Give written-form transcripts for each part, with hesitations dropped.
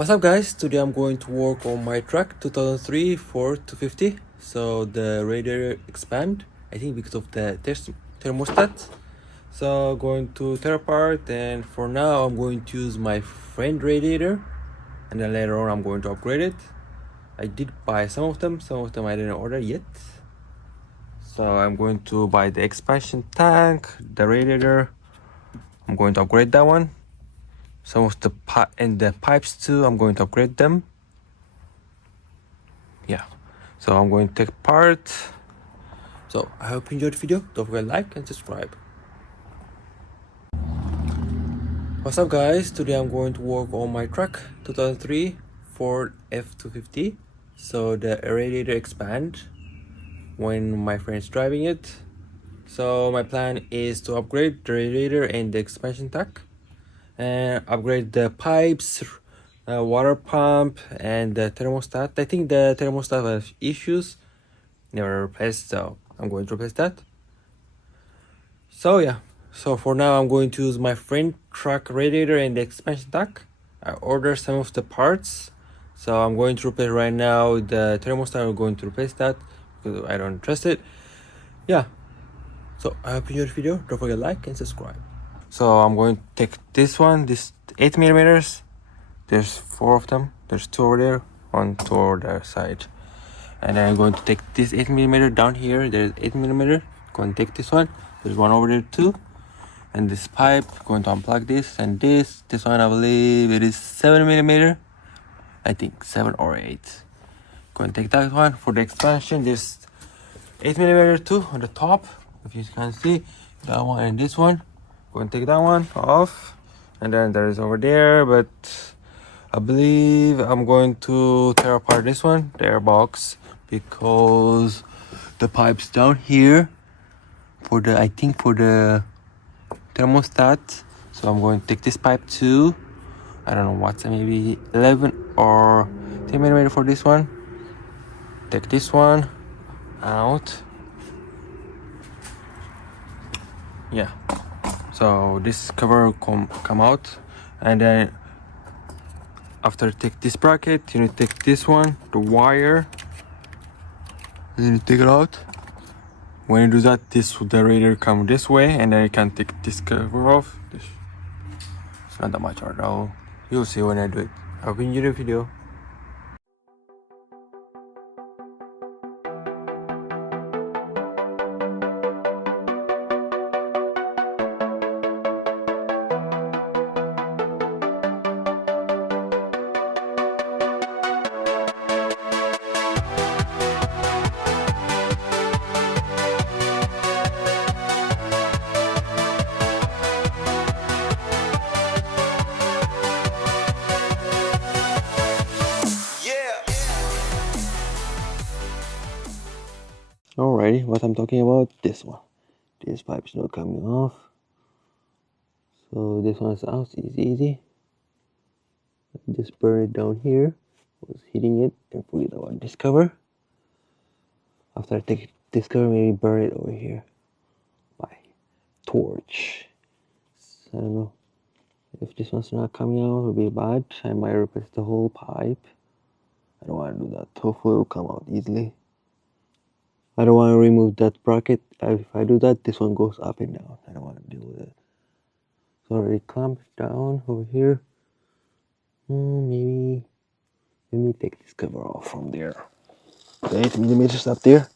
What's up guys, today I'm going to work on my truck 2003 Ford 250. So the radiator expand, I think because of the thermostat. So going to tear apart, and for now I'm going to use my friend radiator, and then later on I'm going to upgrade it. I did buy some of them I didn't order yet. So I'm going to buy the expansion tank, the radiator. I'm going to upgrade that one. Some of the pipes too, I'm going to upgrade them. Yeah, so I'm going to take part. So I hope you enjoyed the video. Don't forget to like and subscribe. What's up guys, today I'm going to work on my truck 2003 Ford F250. So the radiator expand when my friend's driving it. So my plan is to upgrade the radiator and the expansion tank, and upgrade the pipes, water pump, and the thermostat. I think the thermostat has issues, never replaced, so I'm going to replace that. So yeah, so for now I'm going to use my friend truck radiator and the expansion tank. I ordered some of the parts, so I'm going to replace right now the thermostat. I'm going to replace that because I don't trust it. Yeah, so I hope you enjoyed the video. Don't forget to like and subscribe. So I'm going to take this one, this 8mm. There's 4 of them. There's 2 over there, 1, 2 over the side. And then I'm going to take this 8mm down here. There's 8mm. Going to take this one. There's 1 over there too. And this pipe, going to unplug this, and this one I believe it is 7mm. I think 7 or 8. Going to take that one. For the expansion, there's 8mm too on the top. If you can see that one and this one. Going to take that one off. And then there is over there, but I believe I'm going to tear apart this one, the airbox, because the pipe's down here for the, I think for the thermostat. So I'm going to take this pipe too. I don't know what's maybe 11 or 10mm for this one. Take this one out. Yeah. So this cover will come out, and then after take this bracket, you need to take this one, the wire, and you need to take it out. When you do that, the radiator come this way, and then you can take this cover off. It's not that much hard though. You'll see when I do it. I hope you enjoyed the video. Alrighty, what I'm talking about, this one. This pipe's not coming off. So this one's out, easy. Just burn it down here. I was hitting it and forget about this cover. After I take this cover, maybe burn it over here by torch. I don't know. If this one's not coming out, it'll be bad. I might replace the whole pipe. I don't want to do that. Hopefully it will come out easily. I don't want to remove that bracket. If I do that, this one goes up and down. I don't want to deal with it. So already clamped down over here. Maybe let me take this cover off from there. The 8mm up there.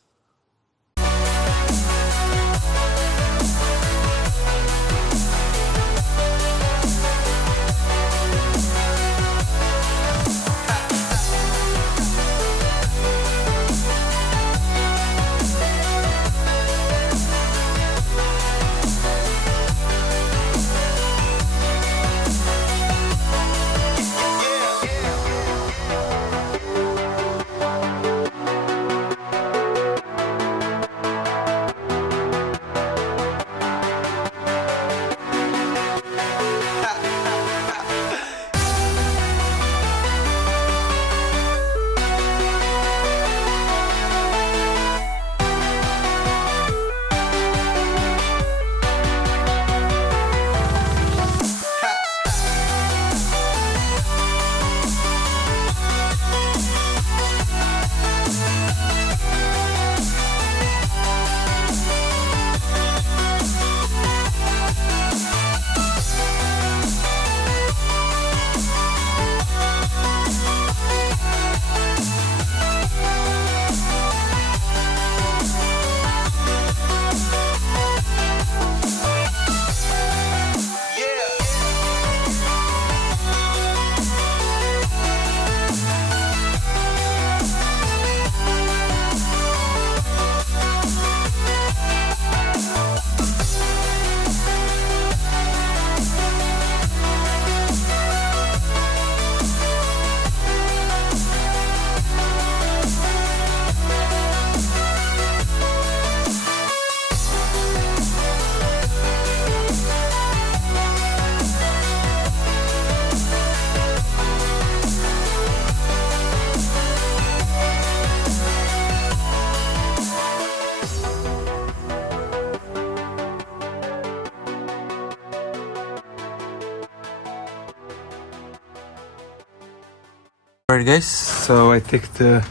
Alright guys, so I take the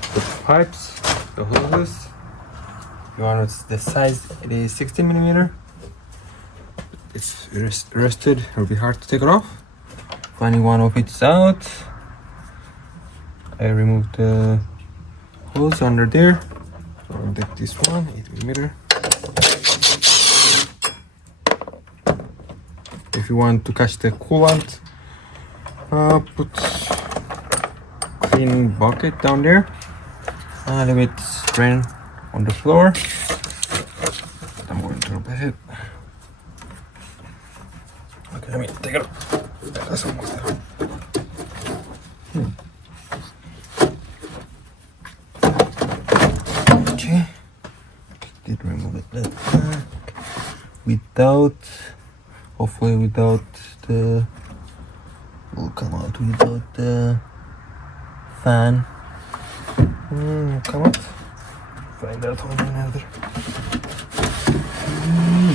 pipes, the hoses. You want the size, it is 60 millimeter. It's rusted, it'll be hard to take it off. Finally one of it's out. I removed the hose under there. So I'll take this one, 8 millimeter. If you want to catch the coolant, put clean bucket down there. Let it drain on the floor. I'm going to replace it. Okay, let me take it off. That's almost there. Okay, did remove it like that. Without, hopefully without the, will come out without the fan. Come out. Find out on another.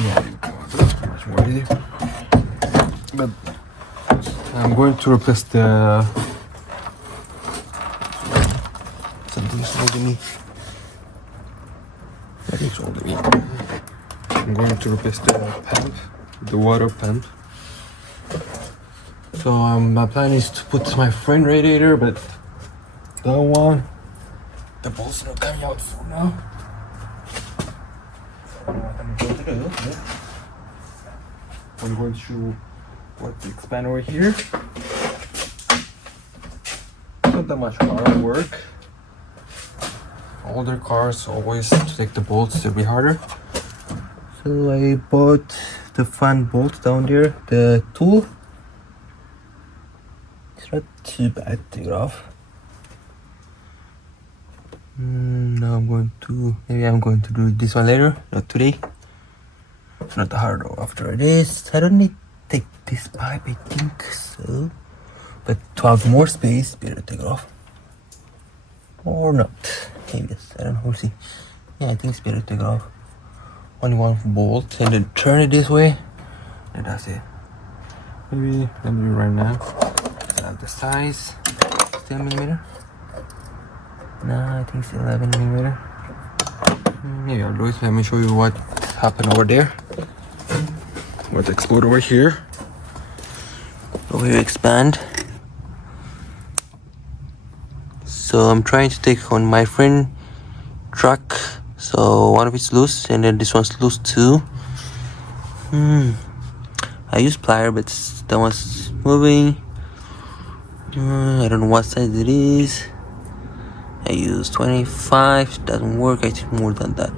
Yeah, much more easy. But I'm going to replace the something's holding me. That is holding me. I'm going to replace the pump, the water pump. So my plan is to put my front radiator, but that one, the bolts are not coming out for now. So what I'm going to do, I'm going to put the expander here. Not that much hard work. Older cars always to take the bolts to be harder. So I bought the fan bolt down there, the tool. It's not too bad to take it off. Now maybe I'm going to do this one later, not today. It's not hard after this. I don't need to take this pipe, I think so. But to have more space, better take it off. Or not. Maybe yes, I don't know, we'll see. Yeah, I think it's better to take it off. Only one bolt and then turn it this way. And that's it. Maybe, let me do it right now. I have the size, 10 millimeter. No, I think it's 11 millimeter. Maybe I'll do it. Let me show you what happened over there. What explode over here. Over here expand. So I'm trying to take on my friend truck. So one of it's loose and then this one's loose too. I used plier but that one's moving. I don't know what size it is. I use 25, doesn't work, I think more than that.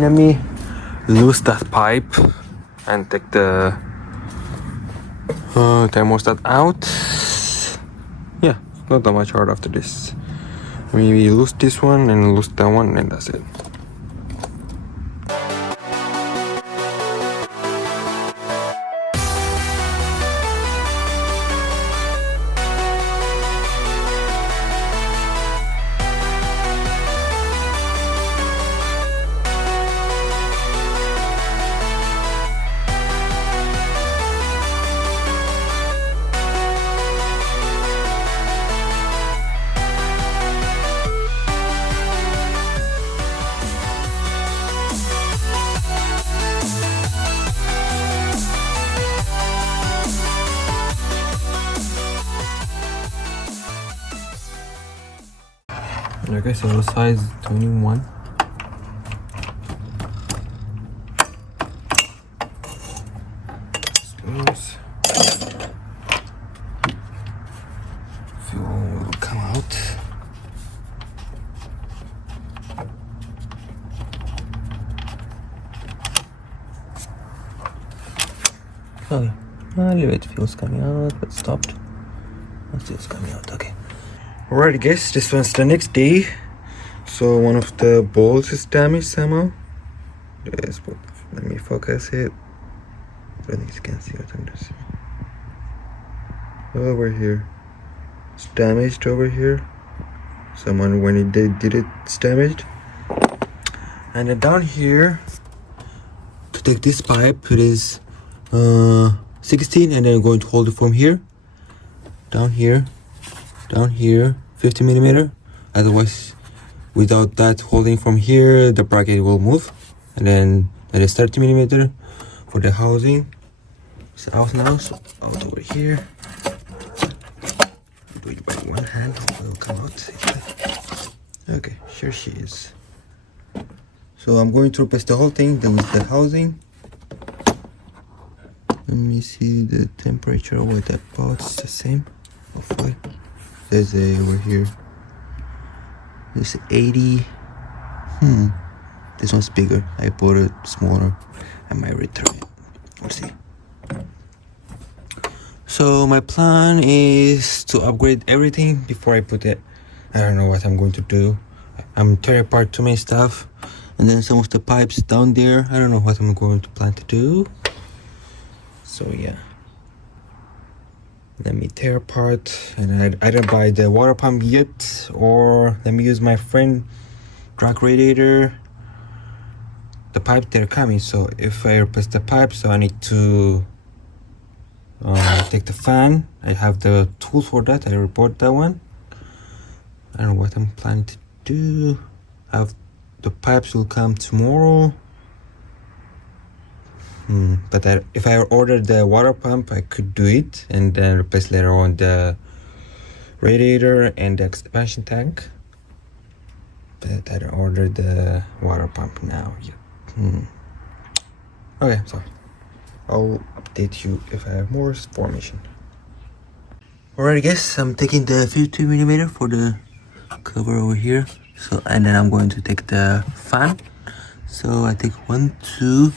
Let me loose that pipe and take the thermostat out. Yeah, not that much hard after this. Maybe loose this one and loose that one and that's it. Okay, so the size 21. Loose. Fuel will come out. Okay, a little bit fuel's coming out, but stopped. What's this coming out? Okay. Alright guys, this one's the next day. So one of the bolts is damaged somehow. Yes, but let me focus it. I don't think you can see what I'm trying to see. Over here. It's damaged over here. Someone when he did it, it's damaged. And then down here, to take this pipe, it is 16 and then I'm going to hold it from here. down here, 50 millimeter. Otherwise, without that holding from here, the bracket will move. And then that is 30 millimeter for the housing. It's out now, so out over here. Do it by one hand, hopefully it'll come out safely. Okay, here she is. So I'm going to replace the whole thing, then with the housing. Let me see the temperature, what about it's the same. Hopefully. There's a over here. There's 80. This one's bigger. I bought it smaller. I might return it. We'll see. So my plan is to upgrade everything before I put it. I don't know what I'm going to do. I'm tearing apart too many stuff. And then some of the pipes down there. I don't know what I'm going to plan to do. So yeah. Let me tear apart. And I didn't buy the water pump yet. Or let me use my friend truck radiator. The pipe they're coming. So if I replace the pipe, so I need to take the fan. I have the tool for that. I report that one. I don't know what I'm planning to do. The pipes will come tomorrow. But if I order the water pump, I could do it and then replace later on the radiator and the expansion tank. But I don't order the water pump now yet. Okay, sorry. I'll update you if I have more information. Alright guys, I'm taking the 50 millimeter for the cover over here. So and then I'm going to take the fan. So I take 1, 2.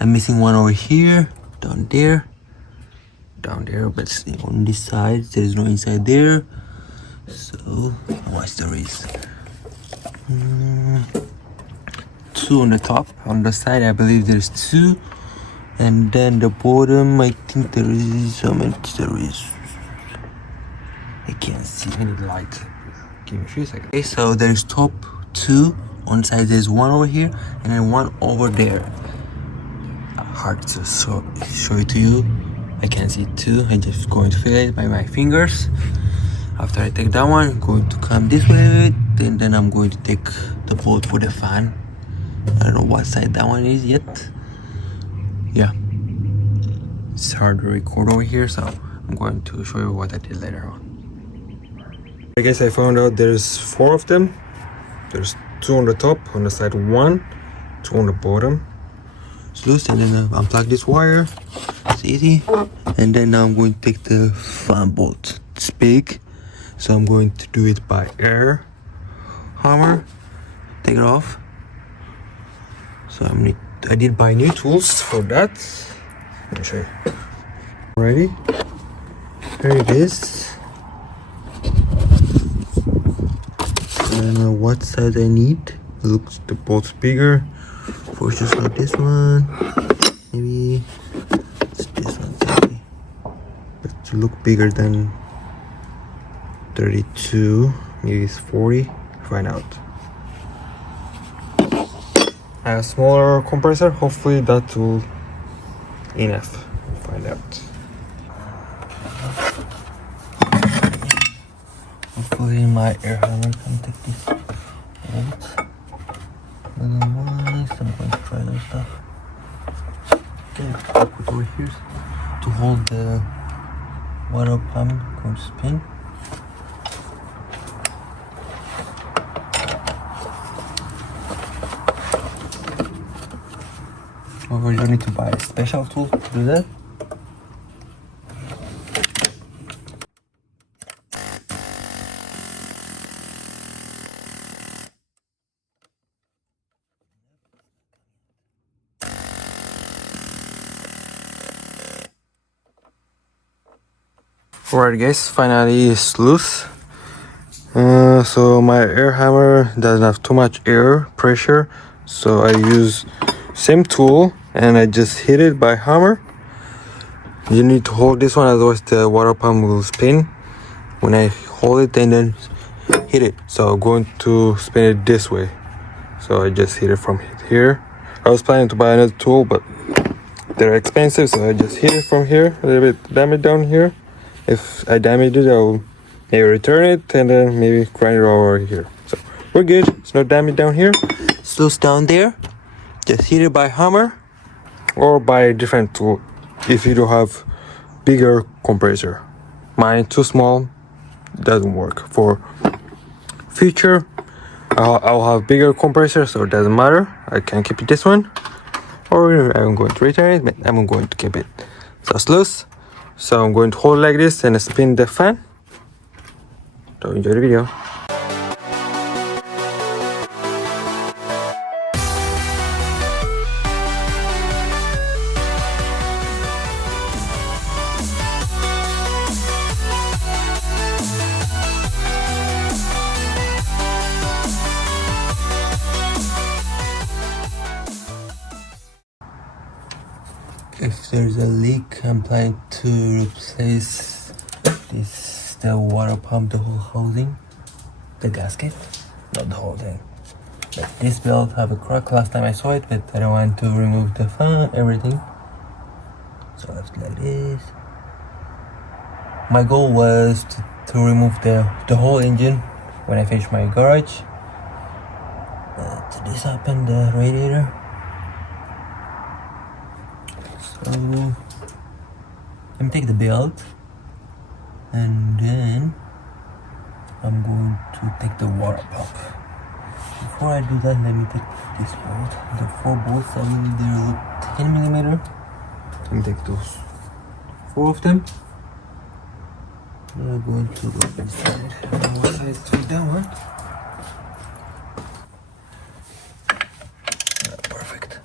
I'm missing one over here, down there, but on this side there is no inside there. So what's the risk? 2 on the top, on the side I believe there's 2. And then the bottom, I think there is, I can't see any light. Give me a few seconds. Okay, so there's top 2, on side there's 1 over here, and then 1 over there. Hard to show it to you. I can see 2, I'm just going to feel it by my fingers. After I take that one, I'm going to come this way, and then I'm going to take the bolt for the fan. I don't know what side that one is yet. Yeah, it's hard to record over here, so I'm going to show you what I did later on. I guess I found out there's 4 of them. There's 2 on the top, on the side 1, 2 on the bottom. It's loose, and then unplug this wire. It's easy. And then now I'm going to take the fan bolt. It's big, so I'm going to do it by air hammer. Take it off. So I did buy new tools for that. Let me show you. Ready? Here it is. I don't know what size I need. It looks the bolt's bigger. First, just like this one. Maybe it's this one. Maybe. But to look bigger than 32. Maybe it's 40. Find out. A smaller compressor, hopefully that will enough. We'll find out. Hopefully my air hammer can take this bolt. Otherwise, I'm going to try those stuff. Okay, I'll put over here to hold the water pump. Going to spin. Or you need to buy a special tool to do that. Alright guys, finally it's loose. So my air hammer doesn't have too much air pressure, so I use same tool and I just hit it by hammer. You need to hold this one, otherwise the water pump will spin when I hold it and then hit it. So I'm going to spin it this way. So I just hit it from here. I was planning to buy another tool, but they're expensive, so I just hit it from here, a little bit damage down here, If I damage it, I'll maybe return it and then maybe grind it over here. So we're good. It's no damage down here. Sluice down there. Just heat it by hammer or by a different tool if you don't have bigger compressor. Mine too small, doesn't work. For future, I'll have bigger compressor, so it doesn't matter. I can keep it this one, or I'm going to return it, but I'm going to keep it. So sluice. So I'm going to hold like this and spin the fan. So enjoy the video. If there's a leak, I'm planning to replace the water pump, the whole housing, the gasket, not the whole thing. But this belt have a crack last time I saw it, but I don't want to remove the fan, everything. So I left it like this. My goal was to remove the whole engine when I finish my garage. This happened, the radiator. So let me take the belt and then I'm going to take the water pump. Before I do that, let me take this bolt. The 4 bolts, I mean they're 10 millimeter. Let me take those 4 of them. I'm going to go this side. What side to that one? Perfect.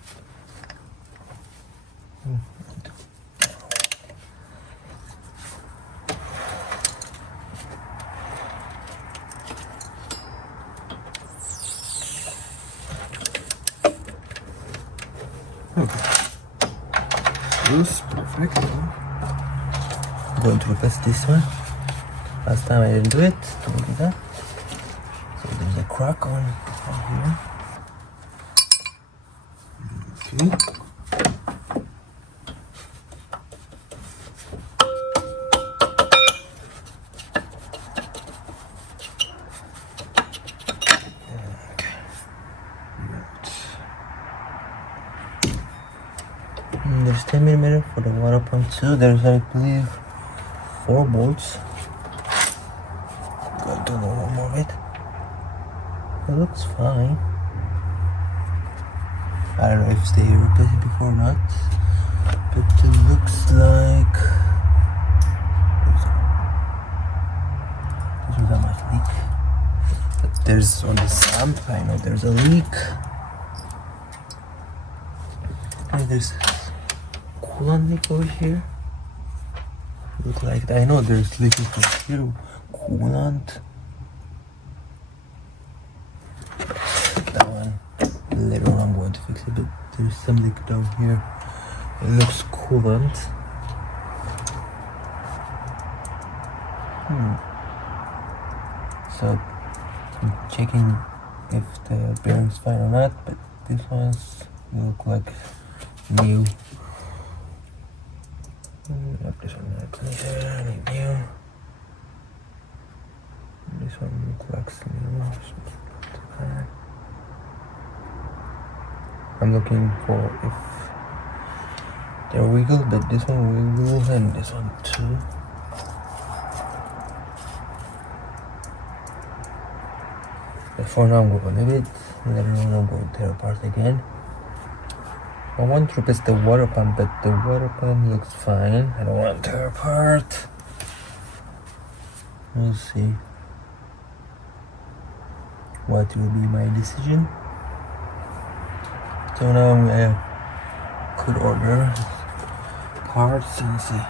Loose, perfect. I'm going to replace this one. Last time I didn't do it. Don't do that. So there's a crack on here. Okay. There's 10 millimeter for the water pump too. There's, I believe, 4 bolts. Gotta do one more of it. It looks fine. I don't know if they replaced it before or not, but it looks like there's not much leak. But there's on the sump, I know there's a leak. And there's coolant leak over here. Look like that. I know there's leaking from here. Coolant. That one. Later on I'm going to fix it, but there's some leak down here. It looks coolant. So I'm checking if the bearing's fine or not, but these ones look like new. This one not new. This one looks like new. I'm looking for if they're wiggle, but this one wiggle and this one too. But for now I'm going to leave it. Later on I'm going to tear apart again. I want to replace the water pump, but the water pump looks fine. I don't want to tear apart. We'll see what will be my decision. So now I could order parts and see.